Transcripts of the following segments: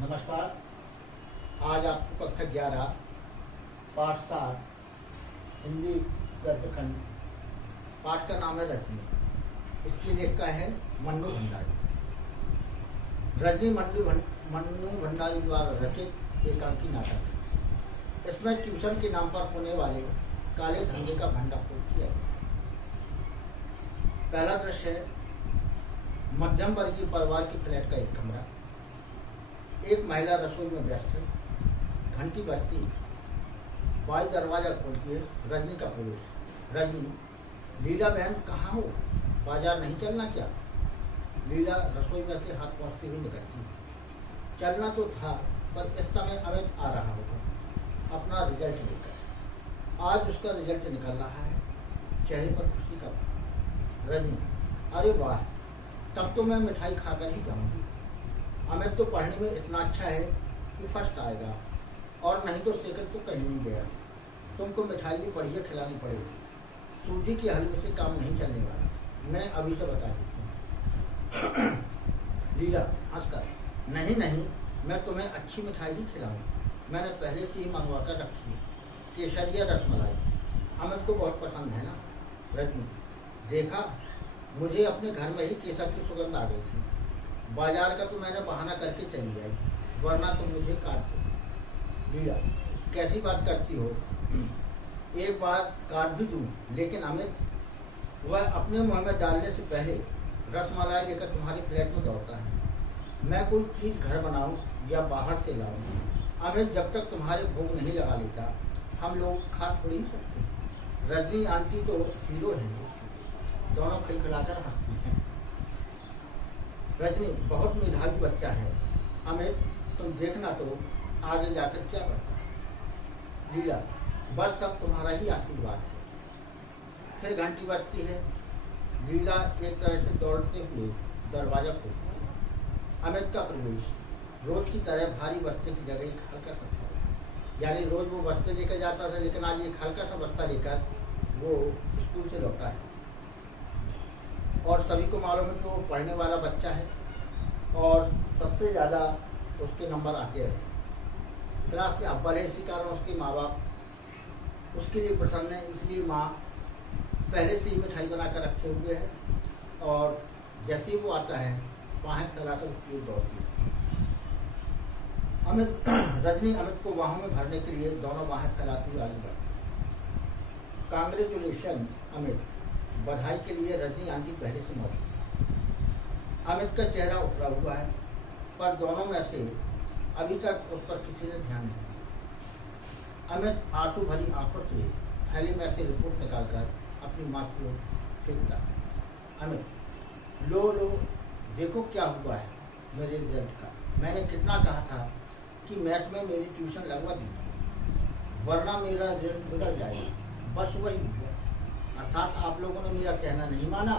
नमस्कार। आज आपको कक्षा 11 पाठ 7 हिंदी गद्य खंड पाठ का नाम है रजनी। इसकी लेखिका है मन्नू भंडारी। रजनी मन्नू भंडारी द्वारा रचित एकांकी नाटक है। इसमें ट्यूशन के नाम पर होने वाले काले धंधे का भंडाफोड़ किया गया। पहला दृश्य है मध्यम वर्गीय परिवार की फ्लैट का एक कमरा। एक महिला रसोई में व्यस्त है। घंटी बजती, बाई दरवाजा खोलती है। रजनी का प्रवेश। रजनी, लीला बहन कहाँ हो? बाजार नहीं चलना क्या? लीला रसोई में से हाथ पहुँचती हुई निकलती है। चलना तो था, पर इस समय अमित आ रहा होगा अपना रिजल्ट लेकर। आज उसका रिजल्ट निकल रहा है। चेहरे पर खुशी का भाव। रजनी, अरे वाह, तब तो मैं मिठाई खाकर ही जाऊंगी। अमित तो पढ़ने में इतना अच्छा है कि फर्स्ट आएगा, और नहीं तो सेकंड तो कहीं नहीं गया। तुमको मिठाई भी बढ़िया खिलानी पड़ेगी। सूजी के हलवे से काम नहीं चलने वाला, मैं अभी से बता देती हूँ। लीला हंसकर, नहीं नहीं, मैं तुम्हें अच्छी मिठाई ही खिलाऊंगी। मैंने पहले से ही मंगवा कर रखी है, केसर या रसमलाई। अमित को बहुत पसंद है ना। रजनी, देखा, मुझे अपने घर में ही केसर की सुगंध आ गई थी। बाजार का तो मैंने बहाना करके चली आई, वरना तुम मुझे काट दो। लीला, कैसी बात करती हो? एक बार काट भी दूं, लेकिन अमित, वह अपने मुंह में डालने से पहले रसमलाई लेकर तुम्हारे फ्लैट में दौड़ता है। मैं कोई चीज़ घर बनाऊं या बाहर से लाऊं, अमित जब तक तुम्हारे भोग नहीं लगा लेता, हम लोग खा थोड़ी ही सकते। रजनी आंटी तो हीरो हैं। दोनों खिलखिलाकर हंसती हैं। रजनी, बहुत मेधावी बच्चा है। अमित, तुम देखना तो आगे जाकर क्या करता है। लीला, बस सब तुम्हारा ही आशीर्वाद है। फिर घंटी बजती है। लीला एक तरह से दौड़ते हुए दरवाजा खोलती है। अमित का प्रवेश। रोज की तरह भारी बस्ते की जगह एक हल्का सा था। यानी रोज वो बस्ते लेकर जाता था, लेकिन आज एक हल्का सा बस्ता लेकर वो स्कूल से लौटा है। और सभी को मालूम है कि वो पढ़ने वाला बच्चा है और सबसे ज़्यादा उसके नंबर आते रहे। क्लास के अव्वल है, इसी कारण उसके माँ बाप उसके लिए प्रसन्न है। इसलिए माँ पहले से ही मिठाई बना कर रखे हुए है, और जैसे ही वो आता है बाहें फैलाकर उसकी ओर दौड़ती है। रजनी अमित को बाहों में भरने के लिए दोनों बाहें फैलाती हुई आगे बढ़ती। कांग्रेचुलेशन अमित, बधाई के लिए रजनी आंटी पहले से मौजूद है। अमित का चेहरा उतरा हुआ है, पर दोनों में से अभी तक उस पर किसी ने ध्यान नहीं दिया। अमित आंसू भरी आंखों से थैली में से रिपोर्ट निकालकर अपनी माँ की ओर फेंकता है। अमित, लो लो, देखो क्या हुआ है मेरे रिजल्ट का। मैंने कितना कहा था कि मैथ में मेरी ट्यूशन लगवा दी, वरना मेरा रिजल्ट बिगड़ जाएगा। बस वही हुआ। अर्थात आप लोगों ने मेरा कहना नहीं माना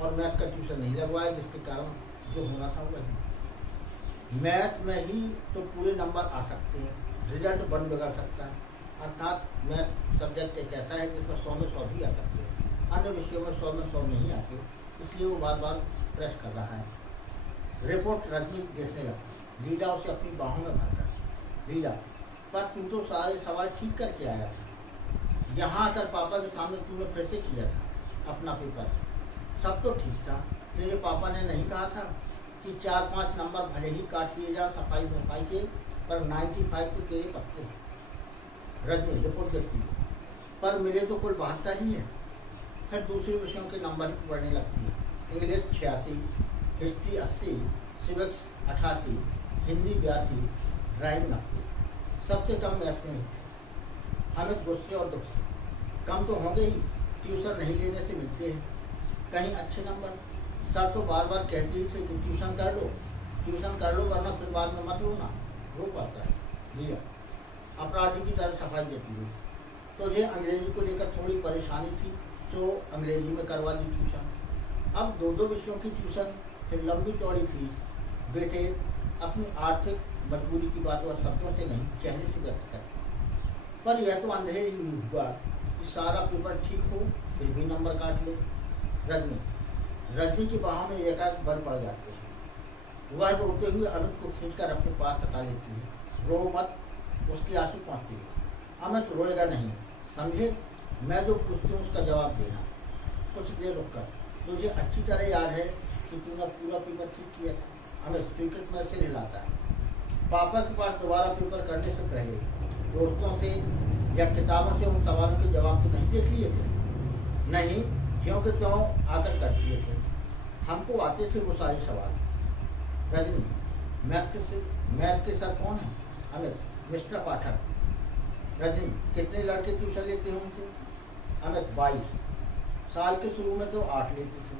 और मैथ का ट्यूशन नहीं लगवाया, जिसके कारण जो होना था वही। मैथ में ही तो पूरे नंबर आ सकते हैं, रिजल्ट बन बिगड़ सकता है। अर्थात मैथ सब्जेक्ट एक ऐसा है जिसमें 100 में 100 भी आ सकते हैं। अन्य विषयों में 100 में 100 नहीं आते, इसलिए वो बार बार प्रेस कर रहा है। रिपोर्ट रजनी देखने लगती। लीला उसे अपनी बाहों में भरता है। लीला, पर तू तो सारे सवाल ठीक करके आया था। यहाँ आकर पापा के सामने तूने फिर से किया था अपना पेपर। सब तो ठीक था। तेरे पापा ने नहीं कहा था कि 4-5 नंबर भले ही काट लिए जा सफाई सफाई के, पर 95 तो तेरे पक्के हैं। रजनी रिपोर्ट देखती है, पर मेरे तो कुल 72 ही है। फिर दूसरे विषयों के नंबर ही बढ़ने लगती है। English 86, history 80, civics 88, Hindi 82, drawing 90। सबसे कम मैथ में। अमित गुस्से और दुख से, कम तो होंगे ही, ट्यूशन नहीं लेने से मिलते हैं कहीं अच्छे नंबर। सर तो बार बार कहती ही थी कि ट्यूशन कर लो, वरना फिर बाद में मत रोना। रो पाता है। लिया अपराधी की तरह सफाई देती हुई, तुझे अंग्रेजी को लेकर थोड़ी परेशानी थी तो अंग्रेजी में करवा दी ट्यूशन। अब 2-2 विषयों की ट्यूशन, फिर लंबी चौड़ी फीस। बेटे, अपनी आर्थिक मजबूरी की बात वह शब्दों से नहीं, चेहरे से व्यक्त करती। पर यह तो अंधेरे ही हुआ कि सारा पेपर ठीक हो फिर भी नंबर काट लो। रजनी की बाहों में एकाएक बल पड़ जाते हैं। वह रोते हुए अमित को खींचकर अपने पास हटा लेती है। रो मत, उसकी आंसू पहुँचती है। अमित रोएगा नहीं, समझे? मैं जो पूछती हूँ उसका जवाब देना। कुछ देर रुककर, तुझे अच्छी तरह याद है कि तूने पूरा पेपर ठीक किया था? अमित स्वीकृत में सिर हिलाता है। पापा के पास दोबारा पेपर करने से पहले दोस्तों से या किताबों से उन सवालों के जवाब तो नहीं देख लिए थे? नहीं, क्योंकि त्यों आकर कर दिए थे। हमको आते थे वो सारे सवाल। रजनी, मैथ के सर कौन है? अमित, मिस्टर पाठक। रजनी, कितने लड़के ट्यूशन लेते होंगे? अमित, 22। साल के शुरू में तो 8 लेते थे,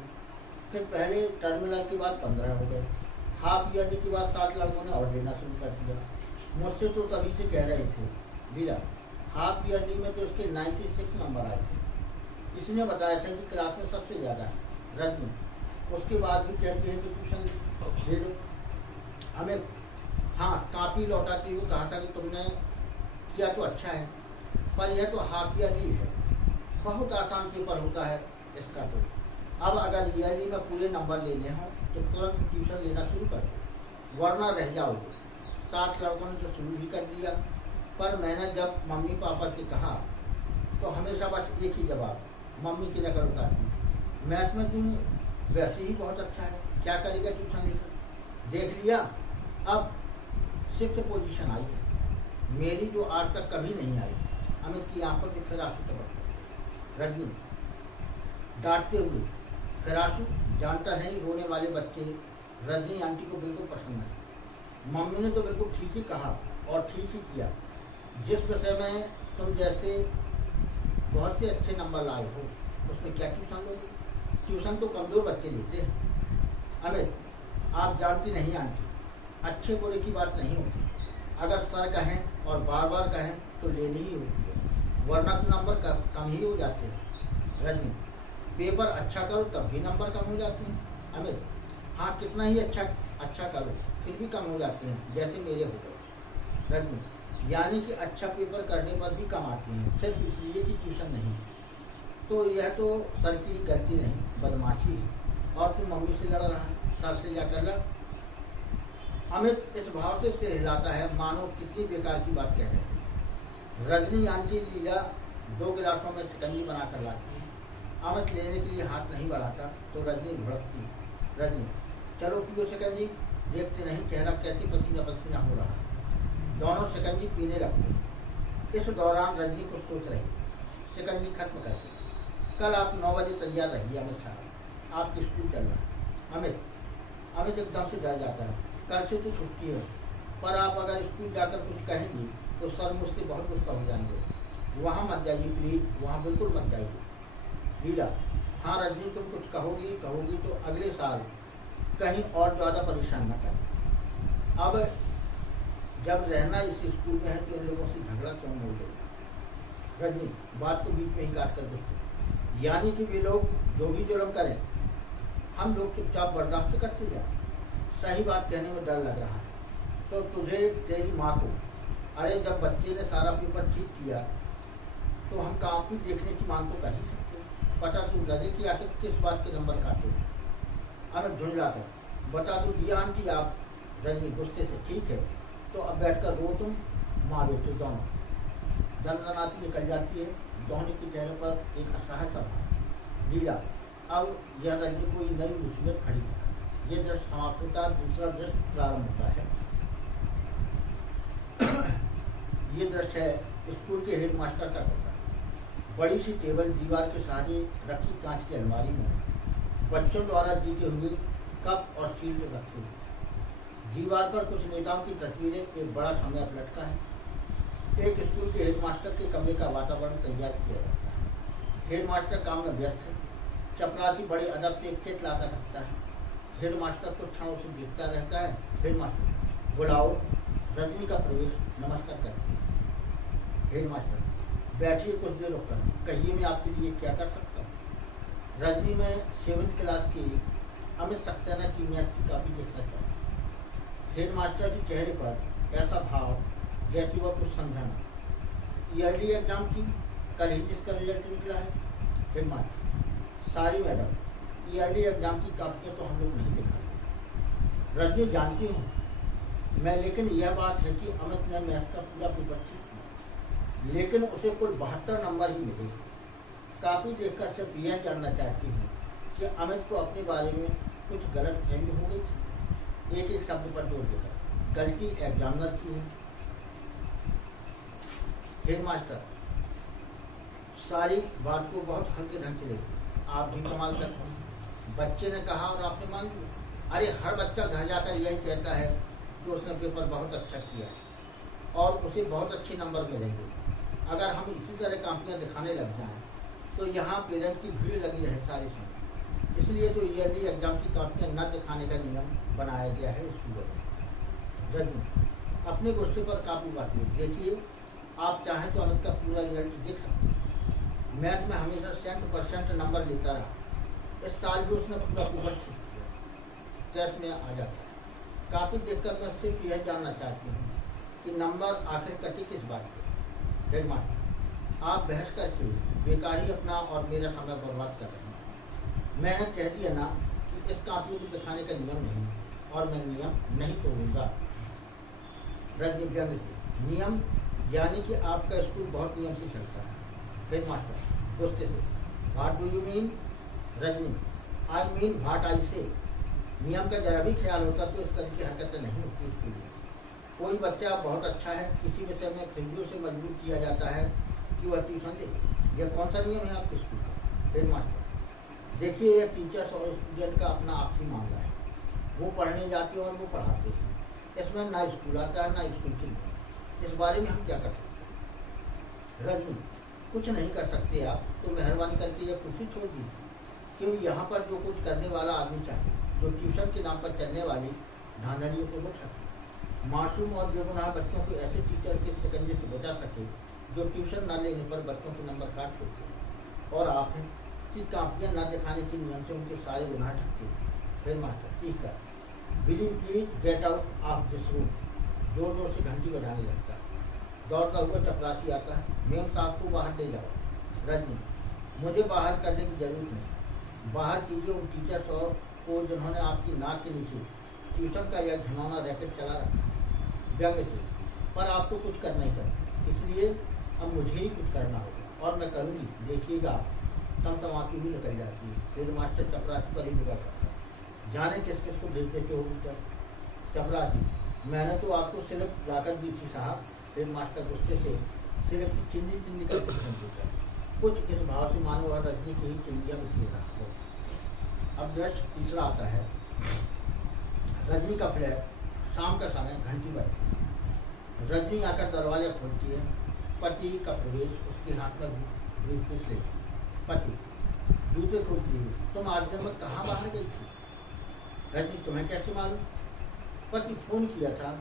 फिर पहले टर्मिनल के बाद 15 हो गए। हाफ ईयरली के बाद 7 लड़कों ने और लेना शुरू कर दिया। मुझसे तो तभी से कह रहे थे वीरा, हाफ ईयरली में तो इसके 96 नंबर आए थे। इसने बताया था कि क्लास में सबसे ज़्यादा है। रजनी, उसके बाद भी कहती है कि ट्यूशन दे दो। हमें हाँ, कापी लौटाते हुए कहा था कि तुमने किया तो अच्छा है, पर यह तो हाफ ईयरली है, बहुत आसान पेपर होता है इसका। तो अब अगर ईयरली में पूरे नंबर लेने हों तो तुरंत ट्यूशन लेना शुरू कर दो, वरना रह जाओगे। 7 लड़कों ने तो शुरू भी कर दिया, पर मैंने जब मम्मी पापा से कहा तो हमेशा बस एक ही जवाब, मम्मी की नकल उतारती। मैथ में तुम वैसे ही बहुत अच्छा है, क्या करेगा ट्यूशन लेकर? देख लिया, अब 6th पोजीशन आई है, मेरी जो आज तक कभी नहीं आई। अमित की आंखों से फिर आंसू टपकते। रजनी डांटते हुए, फिर आंसू? जानता नहीं, रोने वाले बच्चे रजनी आंटी को बिल्कुल पसंद है। मम्मी ने तो बिल्कुल ठीक ही कहा और ठीक ही किया। जिस विषय में तुम जैसे बहुत से अच्छे नंबर लाए हो उसमें क्या ट्यूशन लोगे? ट्यूशन तो कमज़ोर बच्चे लेते हैं। अमित, आप जानती नहीं आंटी, अच्छे बुरे की बात नहीं होती। अगर सर कहें और बार बार कहें तो लेनी ही होती है, वरना तो नंबर कम ही हो जाते हैं। रजनी, पेपर अच्छा करो तब भी नंबर कम हो जाते हैं। अमित, हाँ, कितना ही अच्छा करो फिर भी कम हो जाते हैं, जैसे मेरे हो गए। रजनी, यानी कि अच्छा पेपर करने पर भी कम आती हैं, सिर्फ इसलिए कि ट्यूशन नहीं? तो यह तो सर की गलती नहीं, बदमाशी है। और तू मम्मी से लड़ रहा है, सर से जाकर लड़। अमित इस भाव से सिर हिलाता है मानो कितनी बेकार की बात कह रहे हैं। रजनी आंटी लीला 2 गिलासों में शिकंजी बनाकर लाती है। अमित लेने के लिए हाथ नहीं बढ़ाता तो रजनी भड़कती। रजनी, चलो पियो शिकंजी, देखते नहीं चेहरा कैसे पसीना पसीना हो रहा है। दोनों शिकंजी पीने लगते। इस दौरान रजनी को सोच रही, शिकंजी खत्म करके, कल आप 9 बजे तैयार रहिए अमित साहब, आपकी स्कूल चलना। अमित एकदम से डर जाता है। कल से तो छुट्टी है, पर आप अगर स्कूल जाकर कुछ कहेंगी तो सर मुझसे बहुत गुस्सा हो जाएंगे। वहाँ मत जाइए प्लीज, वहाँ बिल्कुल मत जाइए। लीला, हाँ रजनी, तुम कुछ कहोगी तो अगले साल कहीं और ज़्यादा परेशान न करें। अब जब रहना इस स्कूल में है तो इन लोगों से झगड़ा क्यों हो गया? रजनी बात को बीच में ही काट कर देती, यानी कि वे लोग जो भी जुल्म करें हम लोग चुपचाप बर्दाश्त करते जाए। सही बात कहने में डर लग रहा है तो तुझे तेरी माँ को, अरे जब बच्चे ने सारा पेपर ठीक किया तो हम कापी देखने की मांग तो कर ही सकते, पता तो लगे कि आखिर किस बात के नंबर काटे। अमित झुंझलाकर, बता तो दिया आंटी आप। रजनी गुस्से से, ठीक है तो अब बैठकर रो तुम माँ बेटे दोनों। दंदनाती निकल जाती है, दोनों के चेहरे पर एक असहाय सा भाव। लीला, अब यह रजनी कोई नई मुसीबत खड़ी है। ये दृश्य समाप्त होता है, दूसरा दृश्य प्रारंभ होता है। ये दृश्य है स्कूल के हेडमास्टर का कमरा। बड़ी सी टेबल, दीवार के सहारे रखी कांच की अलमारी में बच्चों द्वारा जीते हुए कप और शील्ड रखे हुए। दीवार पर कुछ नेताओं की तस्वीरें, एक बड़ा समय लटका है। एक स्कूल के हेडमास्टर के कमरे का वातावरण तैयार किया जाता है। हेडमास्टर काम में व्यस्त है। चपरासी बड़े अदब से एक चिट लाकर रखता है। हेडमास्टर को क्षणों से देखता रहता है। हेडमास्टर, बुलाओ। रजनी का प्रवेश, नमस्कार करती है। हेडमास्टर, बैठिए कुछ देर रुककर, कहिए मैं आपके लिए क्या कर सकता हूँ। रजनी में 7th क्लास की अमित सक्सेना की मैथ की कॉपी देखना चाहता। हेडमास्टर के चेहरे पर ऐसा भाव जैसे वह कुछ समझा ना। ईयरली एग्जाम की कल ही जिसका रिजल्ट निकला है। हेडमास्टर, सारी मैडम, ईयरली एग्जाम की कॉपियाँ तो हम लोग नहीं दिखा। रजनी जानती हूँ मैं, लेकिन यह बात है कि अमित ने मैथ का पूरा पेपर ठीक किया, लेकिन उसे कुल 72 नंबर ही मिले। काफी देखकर सिर्फ यह जानना चाहती हूँ कि अमित को अपने बारे में कुछ गलत फहमी हो गई थी। एक एक शब्द पर जोर देकर, गलती एग्जामिनर की है। हेडमास्टर सारी बात को बहुत हल्के ढंग से लेते, आप भी कमाल करते हैं। बच्चे ने कहा और आपने मान लिया। अरे हर बच्चा घर जाकर यही कहता है कि उसने पेपर बहुत अच्छा किया है और उसे बहुत अच्छे नंबर मिलेंगे। अगर हम इसी तरह कापियाँ दिखाने लग जाएं तो यहाँ पेरेंट की भीड़ लगी रहे सारे समय। इसलिए तो ईयरली एग्जाम की कापियाँ न दिखाने का नियम बनाया गया है स्कूलों में। जरूर अपने गुस्से पर काबू पाइए। देखिए, आप चाहें तो अमित का पूरा रिजल्ट देख सकते हैं। मैथ में हमेशा 100% नंबर लेता रहा। इस साल भी उसने पूरा पेपर ठीक किया, टेस्ट में आ जाता है। काफी देखकर मैं सिर्फ यह जानना चाहती हूँ कि नंबर आखिर कटे किस बात पे। हेडमास्टर, आप बहस करके बेकार ही अपना और मेरा समय बर्बाद कर रहे हैं। मैंने कह दिया ना कि इस कापी को दिखाने का नियम नहीं, और मैं नियम नहीं तोड़ूंगा। रजनी व्यंग्य से, नियम यानी कि आपका स्कूल बहुत नियम से चलता है। हेडमास्टर गुस्से से, what do you mean? Rajni, I mean what I से। नियम का जरा भी ख्याल होता तो इस तरह की हरकतें नहीं होती स्कूल में। कोई बच्चा बहुत अच्छा है, किसी विषय में फिर भी उसे मजबूर किया जाता है कि वह ट्यूशन ले। यह कौन सा नियम है आपके स्कूल का? हेडमास्टर, देखिए, यह टीचर्स और स्टूडेंट का अपना आपसी मामला है। वो पढ़ने जाते हैं और वो पढ़ाते हैं। इसमें ना स्कूल आता है ना स्कूल के नियम। इस बारे में हम क्या कर सकते हैं? रजनी, कुछ नहीं कर सकते आप तो मेहरबानी करके यह कुर्सी छोड़ दीजिए, क्योंकि यहाँ पर जो कुछ करने वाला आदमी चाहिए जो ट्यूशन के नाम पर चलने वाली धांधलियों को रोक सके, मासूम और बेगुनाह बच्चों को ऐसे टीचर के शिकंजे से बचा सके जो ट्यूशन न लेने पर बच्चों के नंबर काट देते। और आप हैं कि कापियाँ न दिखाने के नियम से उनके सारे गुनाह ढकते। हेडमास्टर, ठीक है, will you please get out of this room. जोर जोर से घंटी बजाने लगता है। दौड़ता हुआ चपरासी आता है, मेम साहब को बाहर ले जाओ। रजनी, मुझे बाहर करने की जरूरत नहीं। बाहर कीजिए उन टीचर्स और को जिन्होंने आपकी नाक के नीचे ट्यूशन का यह घिनौना रैकेट चला रखा है। व्यंग्य से, पर आप तो कुछ कर नहीं सकते, इसलिए अब मुझे ही कुछ करना होगा और मैं करूँगी। देखिएगा, तमतमाती हुई निकल जाती है। हेडमास्टर चपरासी पर ही निकल सकता है। जाने किस किस को भेज देते हो टीचर? चपरासी, मैंने तो आपको सिर्फ लाकर दी थी साहब। हेडमास्टर गुस्से से सिर्फ की चिंदी चिंदी करके फेंक देता है। कुछ इस भाव से मानो और रजनी की ही चिंदियाँ बिखेर रहा हो। अब दृश्य तीसरा आता है। रजनी का फ्लैट, शाम का समय, घंटी बजती। रजनी आकर दरवाजा खोलती है। पति का प्रवेश, उसके हाथ में ब्रीफकेस लेती। पति, जूते खोलती है। तुम आज दिन में कहाँ बाहर गई थी? रजनी, तुम्हें कैसे मालूम? पति, फोन किया था,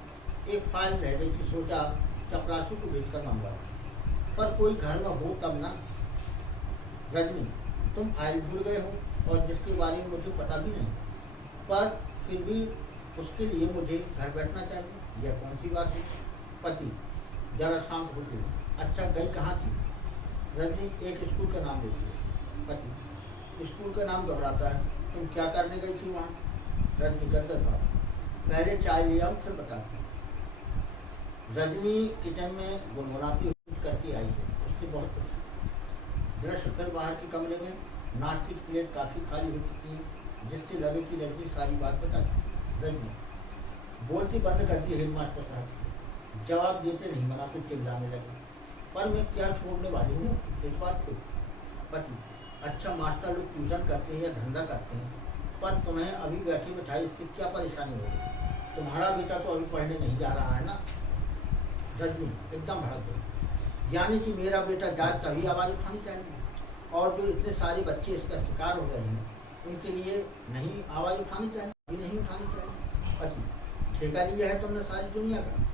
एक फाइल रह गई थी, सोचा चपरासी को भेजकर मंगवा, पर कोई घर में हो तब ना। रजनी, तुम फाइल भूल गए हो और जिसके बारे में मुझे पता भी नहीं, पर फिर भी उसके लिए मुझे घर बैठना चाहिए। यह कौन सी बात है? पति, जरा शांत होते हो। अच्छा, गई कहाँ थी? रजनी एक स्कूल का नाम लेती है। पति स्कूल का नाम दोहराता है। तुम क्या करने गई थी वहाँ? रजनी गदगद भाव, पहले चाय ले आओ फिर बताती। रजनी किचन में गुनगुनाती हुई करके आई है, उससे बहुत कुछ। दृश्य फिर बाहर के कमरे में नाश्ते की प्लेट काफ़ी खाली हो चुकी है, जिससे लगे कि रजनी सारी बात बता चुकी। रजनी बोलती बंद करती है। हेडमास्टर साहब जवाब देते नहीं, मना तो चिल्लाने लगे। पर मैं क्या छोड़ने वाली हूँ इस बात को? पति, अच्छा मास्टर लोग ट्यूशन करते हैं या धंधा करते हैं, पर तुम्हें अभी बैठी बिठाई इससे क्या परेशानी हो रही? तुम्हारा बेटा तो अभी पढ़ने नहीं जा रहा है ना? रजनी एकदम भड़क गई, यानी कि मेरा बेटा जाए तभी आवाज़ उठानी चाहिए, और जो इतने सारे बच्चे इसका शिकार हो रहे हैं उनके लिए नहीं आवाज़ उठानी चाहिए, अभी नहीं उठानी चाहिए। पति, ठेका लिया है तुमने सारी दुनिया का।